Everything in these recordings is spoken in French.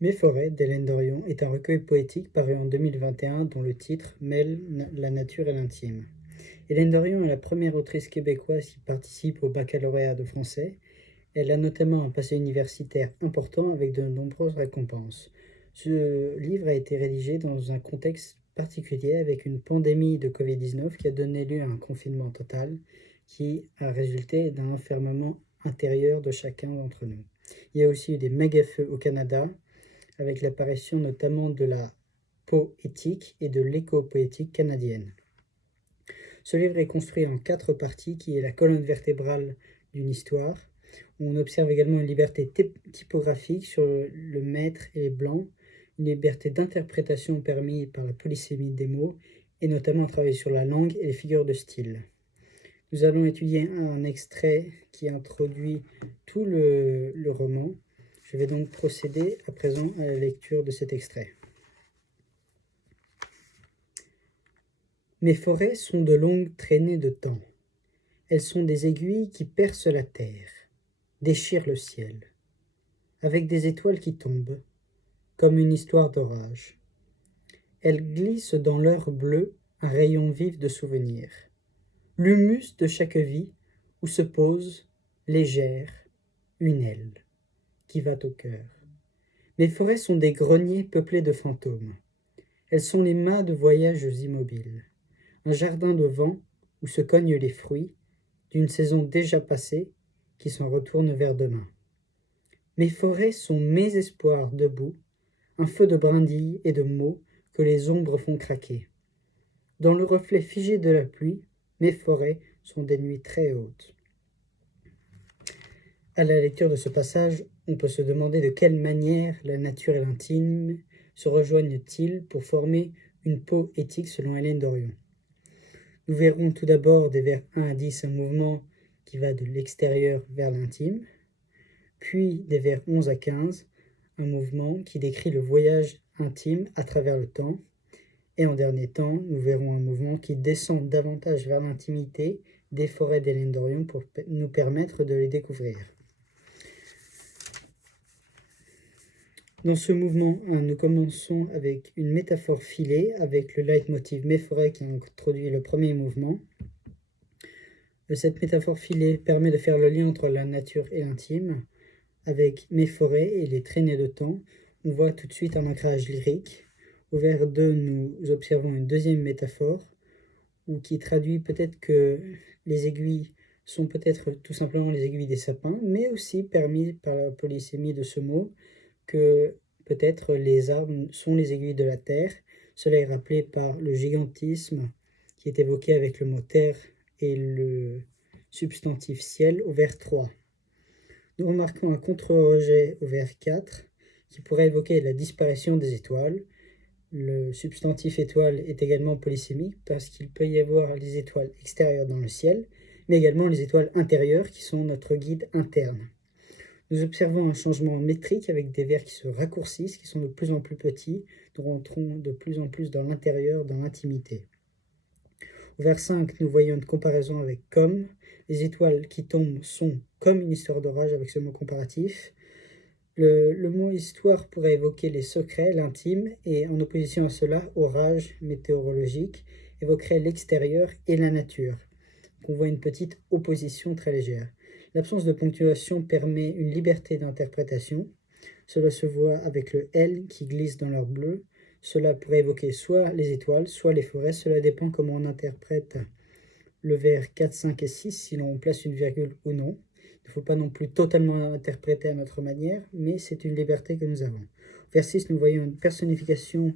Mes forêts d'Hélène Dorion est un recueil poétique paru en 2021 dont le titre mêle la nature et l'intime. Hélène Dorion est la première autrice québécoise qui participe au baccalauréat de français. Elle a notamment un passé universitaire important avec de nombreuses récompenses. Ce livre a été rédigé dans un contexte particulier avec une pandémie de Covid-19 qui a donné lieu à un confinement total qui a résulté d'un enfermement intérieur de chacun d'entre nous. Il y a aussi eu des méga-feux au Canada avec l'apparition notamment de la poétique et de l'éco-poétique canadienne. Ce livre est construit en 4 parties qui est la colonne vertébrale d'une histoire. On observe également une liberté typographique sur le maître et les blancs, une liberté d'interprétation permise par la polysémie des mots, et notamment un travail sur la langue et les figures de style. Nous allons étudier un extrait qui introduit tout le roman. Je vais donc procéder à présent à la lecture de cet extrait. Mes forêts sont de longues traînées de temps. Elles sont des aiguilles qui percent la terre, déchirent le ciel, avec des étoiles qui tombent, comme une histoire d'orage. Elles glissent dans l'heure bleue un rayon vif de souvenirs, l'humus de chaque vie où se pose, légère, une aile qui va au cœur. Mes forêts sont des greniers peuplés de fantômes. Elles sont les mâts de voyages immobiles, un jardin de vent où se cognent les fruits d'une saison déjà passée qui s'en retourne vers demain. Mes forêts sont mes espoirs debout, un feu de brindilles et de mots que les ombres font craquer. Dans le reflet figé de la pluie, mes forêts sont des nuits très hautes. À la lecture de ce passage, on peut se demander de quelle manière la nature et l'intime se rejoignent-ils pour former une poétique selon Hélène Dorion. Nous verrons tout d'abord des vers 1 à 10 un mouvement qui va de l'extérieur vers l'intime, puis des vers 11 à 15 un mouvement qui décrit le voyage intime à travers le temps, et en dernier temps, nous verrons un mouvement qui descend davantage vers l'intimité des forêts d'Hélène Dorion pour nous permettre de les découvrir. Dans ce mouvement, nous commençons avec une métaphore filée, avec le leitmotiv Mes forêts qui introduit le premier mouvement. Cette métaphore filée permet de faire le lien entre la nature et l'intime. Avec Mes forêts et les traînées de temps, on voit tout de suite un ancrage lyrique. Au vers 2, nous observons une deuxième métaphore, qui traduit peut-être que les aiguilles sont peut-être tout simplement les aiguilles des sapins, mais aussi permis par la polysémie de ce mot, que peut-être les arbres sont les aiguilles de la terre. Cela est rappelé par le gigantisme qui est évoqué avec le mot terre et le substantif ciel au vers 3. Nous remarquons un contre-rejet au vers 4 qui pourrait évoquer la disparition des étoiles. Le substantif étoile est également polysémique parce qu'il peut y avoir les étoiles extérieures dans le ciel, mais également les étoiles intérieures qui sont notre guide interne. Nous observons un changement métrique avec des vers qui se raccourcissent, qui sont de plus en plus petits, nous rentrons de plus en plus dans l'intérieur, dans l'intimité. Au vers 5, nous voyons une comparaison avec comme. Les étoiles qui tombent sont comme une histoire d'orage avec ce mot comparatif. Le mot histoire pourrait évoquer les secrets, l'intime, et en opposition à cela, orage météorologique évoquerait l'extérieur et la nature. Donc on voit une petite opposition très légère. L'absence de ponctuation permet une liberté d'interprétation. Cela se voit avec le L qui glisse dans l'heure bleue. Cela pourrait évoquer soit les étoiles, soit les forêts. Cela dépend comment on interprète le vers 4, 5 et 6, si l'on place une virgule ou non. Il ne faut pas non plus totalement interpréter à notre manière, mais c'est une liberté que nous avons. Vers 6, nous voyons une personnification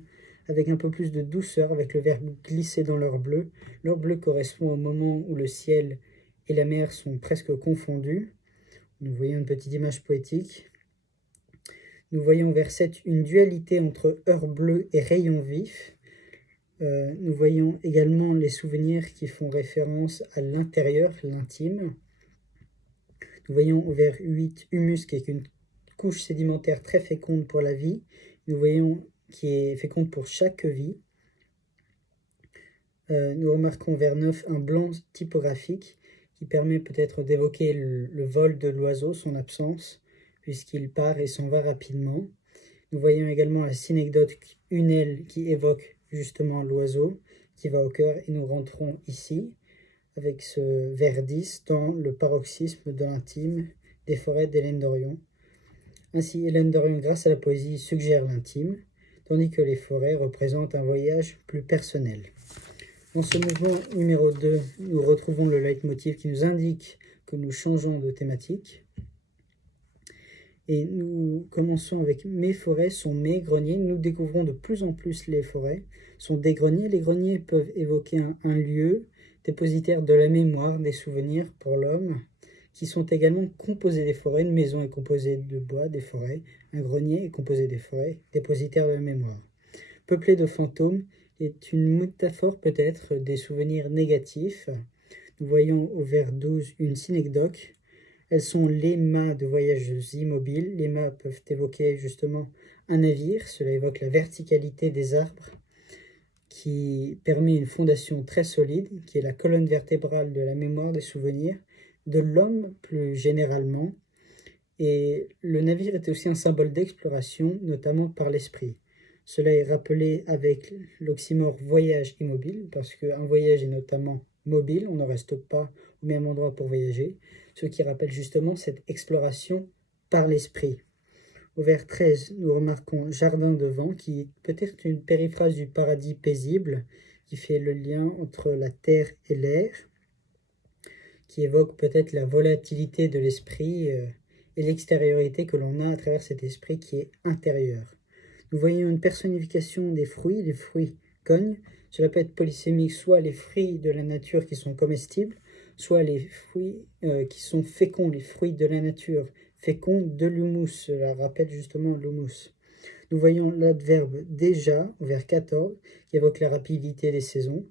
avec un peu plus de douceur, avec le verbe glisser dans l'heure bleue. L'heure bleue correspond au moment où le ciel et la mer sont presque confondus. Nous voyons une petite image poétique. Nous voyons vers 7 une dualité entre heure bleue et rayon vif. Nous voyons également les souvenirs qui font référence à l'intérieur, l'intime. Nous voyons au vers 8 humus qui est une couche sédimentaire très féconde pour la vie. Nous voyons qui est féconde pour chaque vie. Nous remarquons vers 9 un blanc typographique qui permet peut-être d'évoquer le vol de l'oiseau, son absence, puisqu'il part et s'en va rapidement. Nous voyons également la synecdoque, une aile qui évoque justement l'oiseau qui va au cœur, et nous rentrons ici avec ce vers 10 dans le paroxysme de l'intime des forêts d'Hélène Dorion. Ainsi, Hélène Dorion, grâce à la poésie, suggère l'intime, tandis que les forêts représentent un voyage plus personnel. Dans ce mouvement numéro 2, nous retrouvons le leitmotiv qui nous indique que nous changeons de thématique. Et nous commençons avec mes forêts sont mes greniers. Nous découvrons de plus en plus les forêts sont des greniers. Les greniers peuvent évoquer un lieu dépositaire de la mémoire, des souvenirs pour l'homme, qui sont également composés des forêts. Une maison est composée de bois, des forêts. Un grenier est composé des forêts, dépositaires de la mémoire. Peuplé de fantômes est une métaphore peut-être des souvenirs négatifs. Nous voyons au vers 12 une synecdoque. Elles sont les mâts de voyageuses immobiles. Les mâts peuvent évoquer justement un navire. Cela évoque la verticalité des arbres qui permet une fondation très solide, qui est la colonne vertébrale de la mémoire, des souvenirs, de l'homme plus généralement. Et le navire est aussi un symbole d'exploration, notamment par l'esprit. Cela est rappelé avec l'oxymore voyage immobile, parce qu'un voyage est notamment mobile, on ne reste pas au même endroit pour voyager, ce qui rappelle justement cette exploration par l'esprit. Au vers 13, nous remarquons jardin de vent, qui est peut-être une périphrase du paradis paisible, qui fait le lien entre la terre et l'air, qui évoque peut-être la volatilité de l'esprit et l'extériorité que l'on a à travers cet esprit qui est intérieur. Nous voyons une personnification des fruits, les fruits cognent. Cela peut être polysémique, soit les fruits de la nature qui sont comestibles, soit les fruits qui sont féconds, les fruits de la nature féconds de l'humus. Cela rappelle justement l'humus. Nous voyons l'adverbe déjà, au vers 14, qui évoque la rapidité des saisons.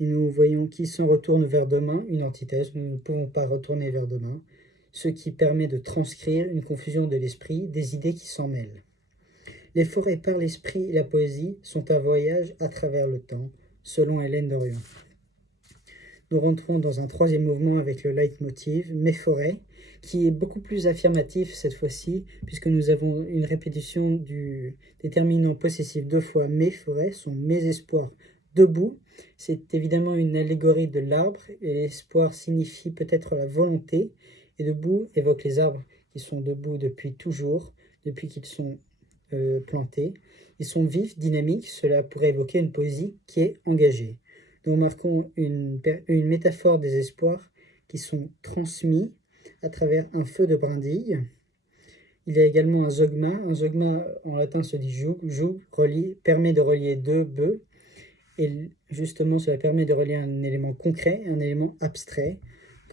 Et nous voyons qui s'en retourne vers demain, une antithèse, nous ne pouvons pas retourner vers demain, ce qui permet de transcrire une confusion de l'esprit, des idées qui s'en mêlent. Les forêts par l'esprit et la poésie sont un voyage à travers le temps, selon Hélène Dorion. Nous rentrons dans un troisième mouvement avec le leitmotiv « Mes forêts », qui est beaucoup plus affirmatif cette fois-ci, puisque nous avons une répétition du déterminant possessif 2 fois « Mes forêts sont mes espoirs debout ». C'est évidemment une allégorie de l'arbre, et l'espoir signifie peut-être la volonté, et debout évoque les arbres qui sont debout depuis toujours, depuis qu'ils sont plantés. Ils sont vifs, dynamiques, cela pourrait évoquer une poésie qui est engagée. Nous remarquons une métaphore des espoirs qui sont transmis à travers un feu de brindilles. Il y a également un zeugma. Un zeugma en latin se dit joug, permet de relier deux bœufs. Et justement, cela permet de relier un élément concret et un élément abstrait.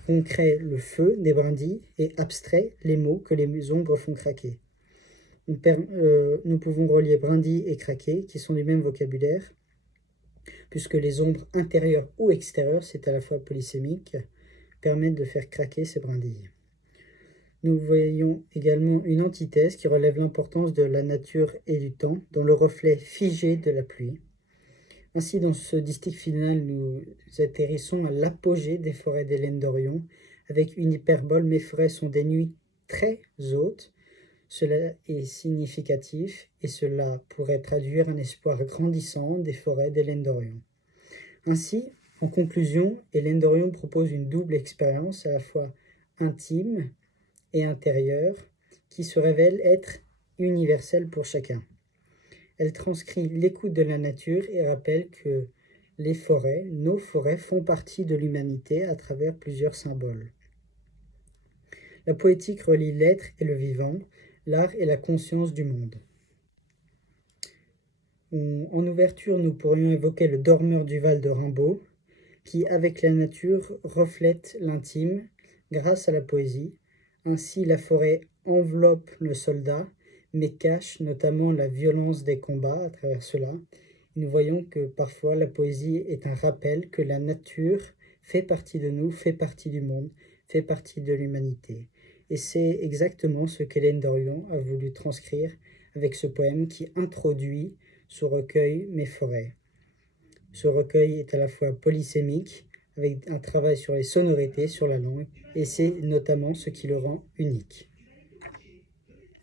Concret, le feu des brindilles, et abstrait, les mots que les ombres font craquer. Nous pouvons relier brindilles et craquer, qui sont du même vocabulaire, puisque les ombres intérieures ou extérieures, c'est à la fois polysémique, permettent de faire craquer ces brindilles. Nous voyons également une antithèse qui relève l'importance de la nature et du temps dans le reflet figé de la pluie. Ainsi, dans ce distique final, nous atterrissons à l'apogée des forêts d'Hélène Dorion, avec une hyperbole « Mes forêts sont des nuits très hautes ». Cela est significatif et cela pourrait traduire un espoir grandissant des forêts d'Hélène Dorion. Ainsi, en conclusion, Hélène Dorion propose une double expérience à la fois intime et intérieure qui se révèle être universelle pour chacun. Elle transcrit l'écoute de la nature et rappelle que les forêts, nos forêts, font partie de l'humanité à travers plusieurs symboles. La poétique relie l'être et le vivant, l'art et la conscience du monde. En ouverture, nous pourrions évoquer le dormeur du Val de Rimbaud, qui, avec la nature, reflète l'intime grâce à la poésie. Ainsi, la forêt enveloppe le soldat, mais cache notamment la violence des combats à travers cela. Nous voyons que parfois la poésie est un rappel que la nature fait partie de nous, fait partie du monde, fait partie de l'humanité. Et c'est exactement ce qu'Hélène Dorion a voulu transcrire avec ce poème qui introduit ce recueil Mes forêts. Ce recueil est à la fois polysémique, avec un travail sur les sonorités, sur la langue, et c'est notamment ce qui le rend unique.